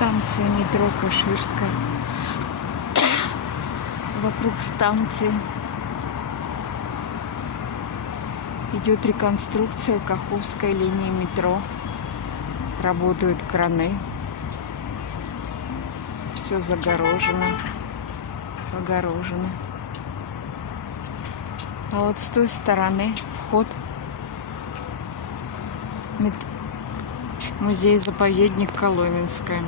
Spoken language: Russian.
Станция метро Каширская. Вокруг станции идет реконструкция Каховской линии метро. Работают краны. Все загорожено. Огорожено. А вот с той стороны вход музей-заповедник Коломенское.